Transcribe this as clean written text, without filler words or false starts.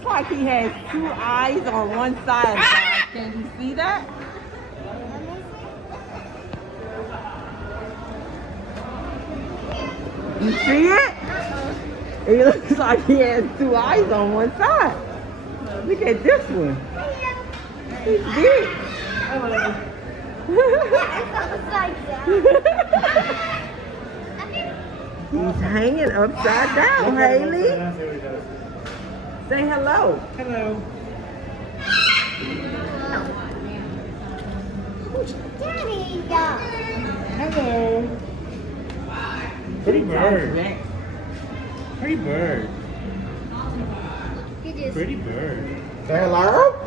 looks like he has two eyes on one side, guys. Can you see that? You see it? It looks like he has two eyes on one side. Look at this one. He's big. He's hanging upside down, Haley. Say hello. Hello. Daddy, Hello. Pretty bird. Pretty bird. Pretty bird. Say hello.